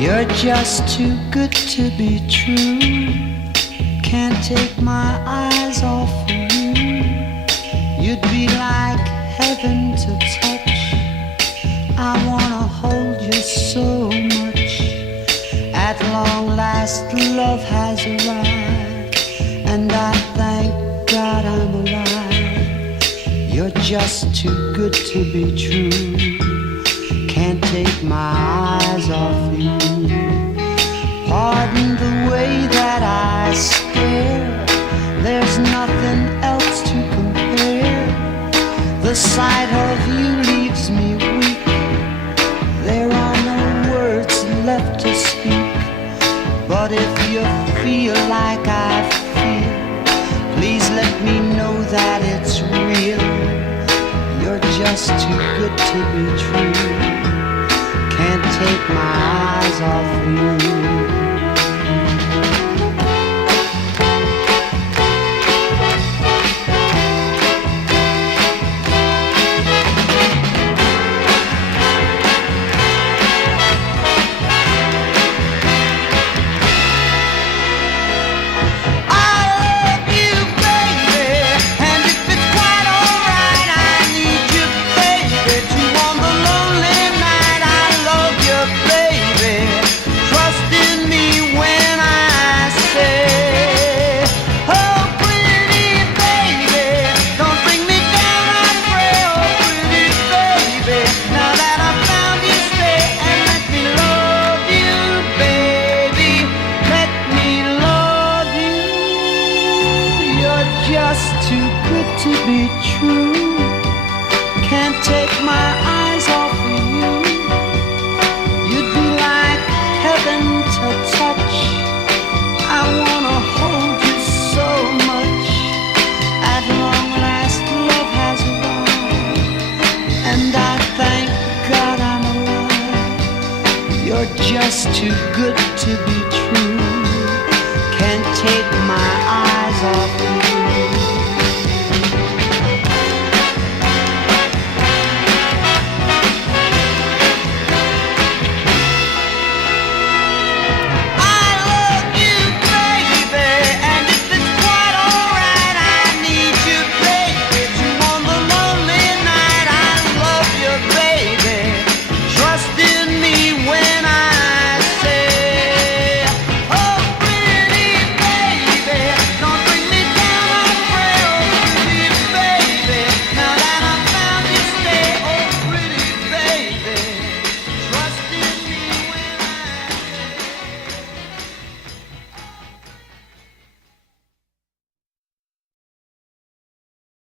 You're just too good to be true. Can't take my eyes off of you. You'd be like heaven to touch. I wanna hold you so much. At long last love has arrived, and I thank God I'm alive. You're just too good to be true. Can't take my eyes off you. Pardon the way that I stare. There's nothing else to compare. The sight of you leaves me weak. There are no words left to speak. But if you feel like I feel, please let me know that it's real. You're just too good to be true. Can't take my eyes off you. Just too good to be true. Can't take my eyes off of you. You'd be like heaven to touch. I wanna hold you so much. At long last love has arrived, and I thank God I'm alive. You're just too good to be true. Can't take my eyes off